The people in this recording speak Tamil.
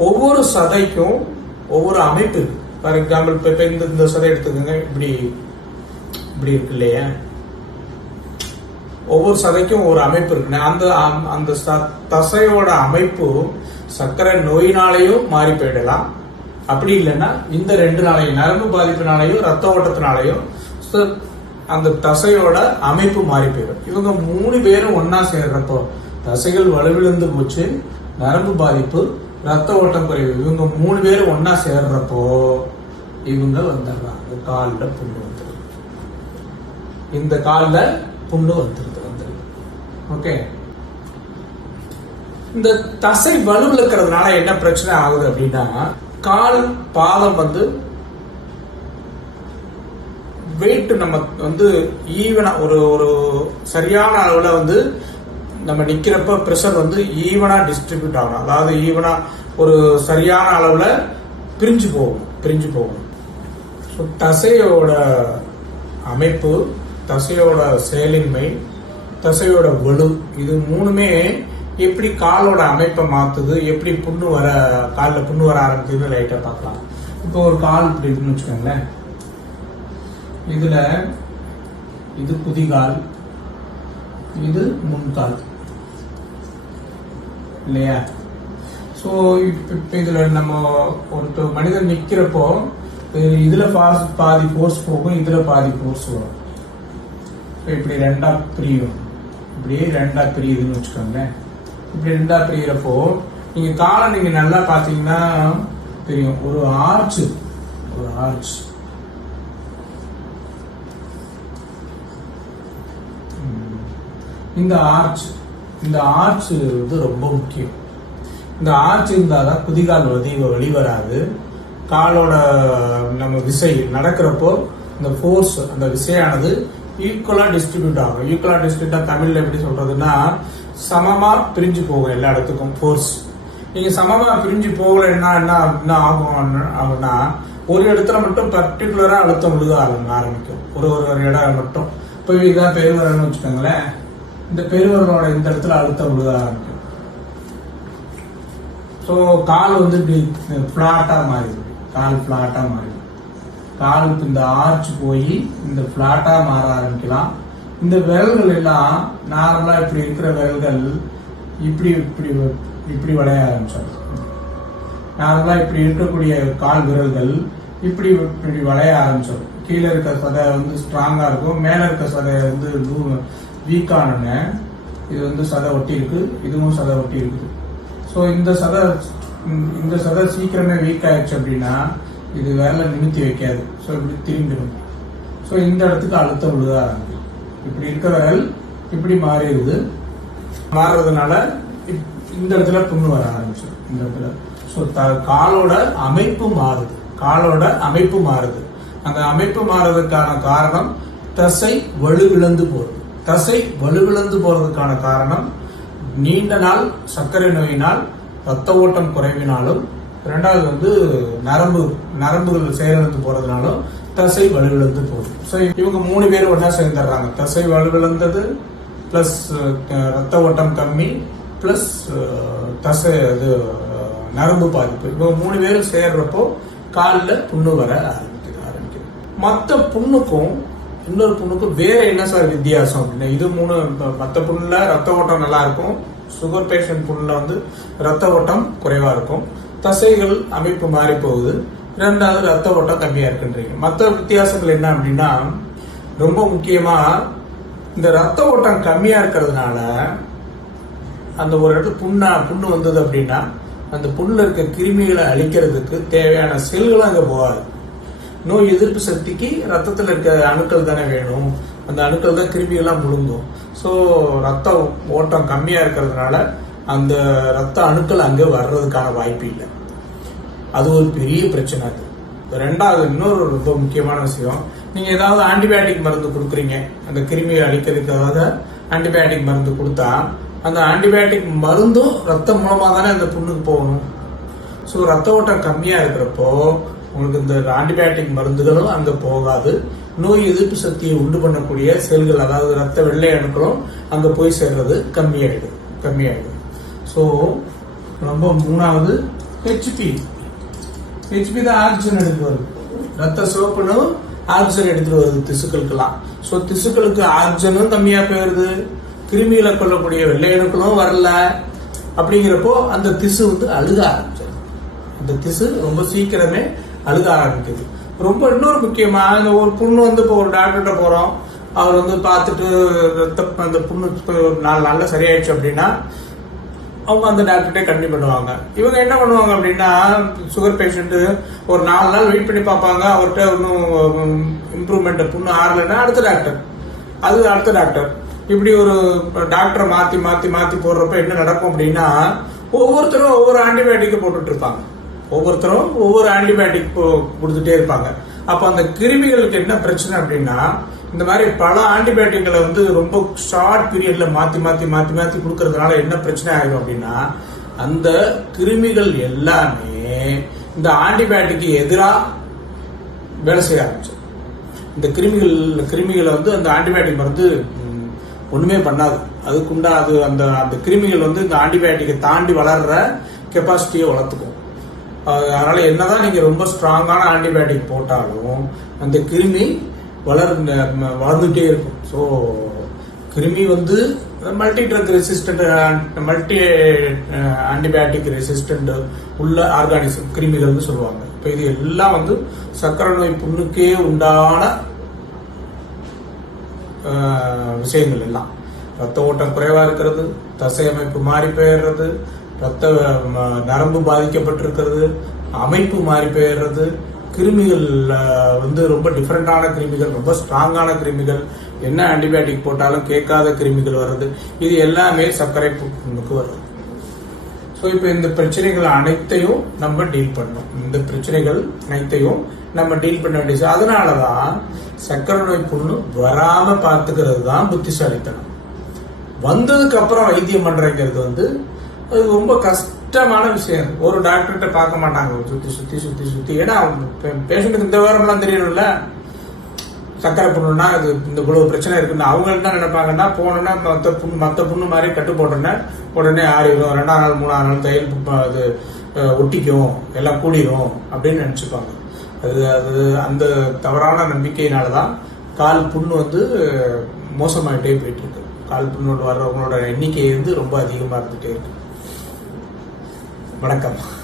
ஒவ்வொரு சதைக்கும் ஒவ்வொரு அமைப்பு இருக்கு. ஃபார் எக்ஸாம்பிள் இப்போ இப்போ இந்த இந்த சதை எடுத்துக்கோங்க. இப்படி இப்படி இருக்கு இல்லையா? ஒவ்வொரு சதைக்கும் ஒரு அமைப்பு இருக்கு. அந்த அந்த- அந்த ச- தசையோட அமைப்பு சர்க்கரை நோயினாலேயும் மாறி போயிடலாம். அப்படி இல்லைன்னா இந்த ரெண்டு நாளையும் நரம்பு பாதிப்பினாலையும் ரத்த ஓட்டத்தினாலையும் அந்த தசையோட அமைப்பு மாறி போயிடும். இவங்க மூணு பேரும் ஒன்னா சேர்றப்போ தசைகள் வலுவிழந்து போச்சு நரம்பு பாதிப்பு ரத்த ஓட்டம் குறைவு. இவங்க மூணு பேரும் ஒன்னா சேர்றப்போ இவங்க வந்துடுறாங்க. காலில் புண்ணு வந்துடுது இந்த காலில் புண்ணு வந்துருது வந்துருது. ஓகே இந்த தசை வலுவில் இருக்கிறதுனால என்ன பிரச்சனை ஆகுது அப்படின்னா கால் பாதம் வந்து வெயிட் நம்ம வந்து ஈவனா ஒரு ஒரு சரியான அளவுல வந்து நம்ம நிற்கிறப்ப ப்ரெஷர் வந்து ஈவனாக டிஸ்ட்ரிபியூட் ஆகணும். அதாவது ஈவனாக ஒரு சரியான அளவில் பிரிஞ்சு போகும் பிரிஞ்சு போகும். ஸோ தசையோட அமைப்பு தசையோட செயலின்மை தசையோட வலு இது மூணுமே எப்படி காலோட அமைப்பை மாற்றுது எப்படி புண்ணு வர காலில் புண்ணு வர ஆரம்பிக்குதுன்னு லைட்டாக பார்க்கலாம். இப்போ ஒரு கால் இப்படி இருக்குன்னு வச்சுக்கோங்களேன். இதில் இது குதிகால் இது முன்கால் இல்லையா? ஸோ இப்போ இதில் நம்ம ஒரு மனிதன் நிற்கிறப்போ இதில் இதுல பாதி ஃபோர்ஸ் போகும் இதில் பாதி ஃபோர்ஸ் வரும். இப்படி ரெண்டா பிரியும். இப்படி ரெண்டா பிரியுதுன்னு வச்சுக்கோங்களேன். இப்படி ரெண்டா பிரியிறப்போ நீங்கள் காலை நீங்கள் நல்லா பார்த்தீங்கன்னா தெரியும். ஒரு ஆர்ச் ஒரு ஆர்ச் இந்த ஆர்ச் இந்த ஆர்ச் வந்து ரொம்ப முக்கியம். இந்த ஆர்ச் இருந்தாதான் குதிகால் வலி வெளிவராது. காலோட நம்ம விசை நடக்கிறப்போ இந்த ஃபோர்ஸ் அந்த விசையானது ஈக்குவலாக டிஸ்ட்ரிபியூட் ஆகும். ஈக்குவலாக டிஸ்ட்ரிபியூட்டாக தமிழ்ல எப்படி சொல்கிறதுன்னா சமமாக பிரிஞ்சு போகும் எல்லா இடத்துக்கும் ஃபோர்ஸ் நீங்கள் சமமாக பிரிஞ்சு போகலைன்னா என்ன என்ன ஆகும் ஆகும்னா ஒரு இடத்துல மட்டும் பர்டிகுலராக அழுத்தம் விழுக ஆரம்பிக்கும். ஒரு ஒரு ஒரு இடம் மட்டும். இப்போ இதான் பெருவரன்னு வச்சுக்கோங்களேன். இந்த பெருவரலோட இந்த இடத்துல அழுத்தம் விழுக ஆரம்பிக்கும் ஸோ கால் வந்து இப்படி பிளாட்டா மாறிடும் கால் பிளாட்டா மாறிடும் கால் இந்த ஆர்ச் போய் இந்த பிளாட்டா மாற ஆரம்பிக்கலாம். இந்த விரல்கள் எல்லாம் நார்மலா இப்படி இருக்கிற விரல்கள் இப்படி இப்படி இப்படி வளைய ஆரம்பிச்சிடும். நார்மலா இப்படி இருக்கக்கூடிய கால் விரல்கள் இப்படி இப்படி வளைய ஆரம்பிச்சிடும். கீழே இருக்க சதை வந்து ஸ்ட்ராங்கா இருக்கும். மேல இருக்க சதை வந்து வீக்கானு இது வந்து சதை ஒட்டி இருக்கு இதுவும் சதை ஒட்டி இருக்குது. ஸோ இந்த சதை இந்த- இந்த சதை சீக்கிரமே வீக் ஆயிடுச்சு அப்படின்னா இது வேலை நிமித்தி வைக்காது. ஸோ இப்படி திரும்பிடும் ஸோ இந்த இடத்துக்கு அழுத்தம் விழுத ஆரம்பிக்கும். இப்படி இருக்கிற விரல் இப்படி மாறிடுது. மாறுறதுனால இப்- இந்த இடத்துல புண்ணு வர ஆரம்பிச்சிடும். இந்த இடத்துல. ஸோ த காலோட அமைப்பு மாறுது. காலோட அமைப்பு மாறுது. அந்த அமைப்பு மாறுறதுக்கான காரணம் தசை வலுவிழந்து போகுது. தசை வலுவிழந்து போறதுக்கான காரணம் நீண்ட நாள் சர்க்கரை நோயினால் ரத்த ஓட்டம் குறைவினாலும் ரெண்டாவது வந்து நரம்பு நரம்புகள் செயலிழந்து போறதுனாலும் தசை வலுவிழந்து போகுது ஸோ இவங்க மூணு பேர் ஒன்றா சேர்ந்துடுறாங்க. தசை வலுவிழந்தது பிளஸ் ரத்த ஓட்டம் கம்மி பிளஸ் தசை இது நரம்பு பாதிப்பு. இவங்க மூணு பேரும் சேர்றப்போ காலில் புண்ணு வர ஆரம்பிக்குது ஆரம்பிக்குது. மற்ற புண்ணுக்கும் இன்னொரு பொண்ணுக்கும் வேற என்ன சார் வித்தியாசம் அப்படின்னா இது மூணு மற்ற மத்த புண்ணுல ரத்த ஓட்டம் நல்லா இருக்கும். சுகர் பேஷண்ட் புண்ணுல வந்து ரத்த ஓட்டம் குறைவா இருக்கும். தசைகள் அமைப்பு மாறி போகுது. இரண்டாவது ரத்த ஓட்டம் கம்மியா இருக்குன்றீங்க. மற்ற வித்தியாசங்கள் என்ன அப்படின்னா ரொம்ப முக்கியமா இந்த ரத்த ஓட்டம் கம்மியா இருக்கிறதுனால அந்த ஒரு இடத்துல புண்ணா புண்ணு வந்தது அப்படின்னா அந்த புண்ணுல இருக்க கிருமிகளை அழிக்கிறதுக்கு தேவையான செல்களும் அங்கே போகாது. நோய் எதிர்ப்பு சக்திக்கு ரத்தத்தில் இருக்க அணுக்கள் தானே வேணும். அந்த அணுக்கள் தான் கிருமிகள்லாம் முழுங்கும். ஸோ ரத்த ஓட்டம் கம்மியாக இருக்கிறதுனால அந்த ரத்த அணுக்கள் அங்கே வர்றதுக்கான வாய்ப்பு இல்லை. அது ஒரு பெரிய பிரச்சனை அது. ரெண்டாவது இன்னொரு ரொம்ப முக்கியமான விஷயம். நீங்கள் ஏதாவது ஆன்டிபயோட்டிக் மருந்து கொடுக்குறீங்க. அந்த கிருமியை அழிக்கிறதுக்காக ஆன்டிபயோட்டிக் மருந்து கொடுத்தா அந்த ஆன்டிபயோட்டிக் மருந்தும் ரத்தம் மூலமாக தானே அந்த புண்ணுக்கு போகணும். ஸோ ரத்த ஓட்டம் கம்மியாக இருக்கிறப்போ உங்களுக்கு இந்த ஆன்டிபயோட்டிக் மருந்துகளும் அங்க போகாது. நோய் எதிர்ப்பு சக்தியை உண்டு பண்ணக்கூடிய செல்கள் அதாவது ரத்த வெள்ளை அணுக்களும் அங்க போய் சேர்றது கம்மியாயிடுது கம்மியாயிடுது. ஸோ ரொம்ப மூணாவது ஹெச்பி ஹெச்பி தான் ஆக்சிஜன் எடுத்து வருது. ரத்த சிவப்புனும் ஆக்சிஜன் எடுத்துட்டு வருது திசுக்களுக்கெல்லாம். ஸோ திசுக்களுக்கு ஆக்சிஜனும் கம்மியா போயிருது. கிருமிகளை கொல்லக்கூடிய வெள்ளை அணுக்களும் வரல. அப்படிங்கிறப்போ அந்த திசு வந்து அழுக ஆரம்பிச்சிடும். அந்த திசு ரொம்ப சீக்கிரமே அழுக ஆரம்பிக்குது. ரொம்ப இன்னொரு முக்கியமாக இந்த ஒரு பொண்ணு வந்து இப்போ ஒரு டாக்டர்கிட்ட போகிறோம் அவர் வந்து பார்த்துட்டு ரத்த அந்த புண்ணு ஒரு நாலு நாளில் சரியாயிடுச்சு அப்படின்னா அவங்க அந்த டாக்டர்கிட்ட கண்டி பண்ணுவாங்க. இவங்க என்ன பண்ணுவாங்க அப்படின்னா சுகர் பேஷண்ட்டு ஒரு நாலு நாள் வெயிட் பண்ணி பார்ப்பாங்க. அவர்கிட்ட ஒன்றும் இம்ப்ரூவ்மெண்ட் புண்ணு ஆறலைன்னா அடுத்த டாக்டர் அது அடுத்த டாக்டர் இப்படி ஒரு டாக்டரை மாற்றி மாற்றி மாற்றி போடுறப்ப என்ன நடக்கும் அப்படின்னா ஒவ்வொருத்தரும் ஒவ்வொரு ஆன்டிபயோட்டிக் போட்டுட்டு இருப்பாங்க. ஒவ்வொருத்தரும் ஒவ்வொரு ஆன்டிபயோட்டிக் கொடுத்துட்டே இருப்பாங்க. அப்ப அந்த கிருமிகளுக்கு என்ன பிரச்சனை அப்படின்னா இந்த மாதிரி பல ஆன்டிபயோட்டிக்களை வந்து ரொம்ப ஷார்ட் பீரியட்ல மாத்தி மாத்தி மாத்தி மாத்தி கொடுக்கறதுனால என்ன பிரச்சனை ஆகும் அப்படின்னா அந்த கிருமிகள் எல்லாமே இந்த ஆன்டிபயோட்டிக்கு எதிராக வேலை செய்ய ஆரம்பிச்சு இந்த கிருமிகள் கிருமிகளை வந்து அந்த ஆன்டிபயோட்டிக் மருந்து ஒண்ணுமே பண்ணாது. அதுக்குண்டா அது அந்த அந்த கிருமிகள் வந்து இந்த ஆன்டிபயோட்டிக்கை தாண்டி வளர்ற கெப்பாசிட்டியை வளர்த்துக்கும். அதனால என்னதான் நீங்க ரொம்ப ஸ்ட்ராங்கான ஆன்டிபயோட்டிக் போட்டாலும் அந்த கிருமி வளர் வளர்ந்துட்டே இருக்கும். ஸோ கிருமி வந்து multi drug resistant multi antibiotic resistant உள்ள ஆர்கானிசம் கிருமிகள்னு சொல்லுவாங்க. இப்போ இது எல்லாம் வந்து சர்க்கரை நோய் புண்ணுக்கே உண்டான விஷயங்கள் எல்லாம். ரத்த ஓட்டம் குறைவாக இருக்கிறது தசை அமைப்பு மாறி போயிடுறது ரத்த நரம்பு பாதிக்கப்பட்டிருக்கிறது அமைப்பு மாறி போயிடுறது கிருமிகள் வந்து ரொம்ப டிஃப்ரெண்டான கிருமிகள் ரொம்ப ஸ்ட்ராங்கான கிருமிகள். என்ன ஆன்டிபயோட்டிக் போட்டாலும் கேட்காத கிருமிகள் வர்றது. இது எல்லாமே சர்க்கரை புண்ணுக்கு வருது. ஸோ இப்போ இந்த பிரச்சனைகள் அனைத்தையும் நம்ம டீல் பண்ணணும். இந்த பிரச்சனைகள் அனைத்தையும் நம்ம டீல் பண்ண வேண்டியது. அதனால தான் சர்க்கரை நோய் புண்ணு வராமல் பார்த்துக்கிறது தான் புத்திசாலித்தனம். வந்ததுக்கு அப்புறம் வைத்தியம் பண்ணுறங்கிறது வந்து அது ரொம்ப கஷ்டமான விஷயம். ஒரு டாக்டர்கிட்ட பார்க்க மாட்டாங்க. சுத்தி சுத்தி சுத்தி சுத்தி. ஏன்னா பேஷண்ட்டுக்கு இந்த விவரம்லாம் தெரியணும்ல. சக்கரை புண்ணுனா அது இந்த இவ்வளவு பிரச்சனை இருக்குன்னு அவங்க என்ன நினைப்பாங்கன்னா போனோன்னா மற்ற புண்ணு மற்ற புண்ணு மாதிரி கட்டு போட்டோன்னே உடனே ஆறிடும் ரெண்டாம் நாள் மூணாம் நாள் தையல் அது ஒட்டிக்கும். எல்லாம் கூடிரும் அப்படின்னு நினைச்சுப்பாங்க. அது அது அந்த தவறான நம்பிக்கையினால தான் கால் புண்ணு வந்து மோசமாகிட்டே போயிட்டு இருக்கு. கால் புண்ணோடு வர்றவங்களோட எண்ணிக்கை வந்து ரொம்ப அதிகமாக இருந்துகிட்டே இருக்கு. வணக்கம்.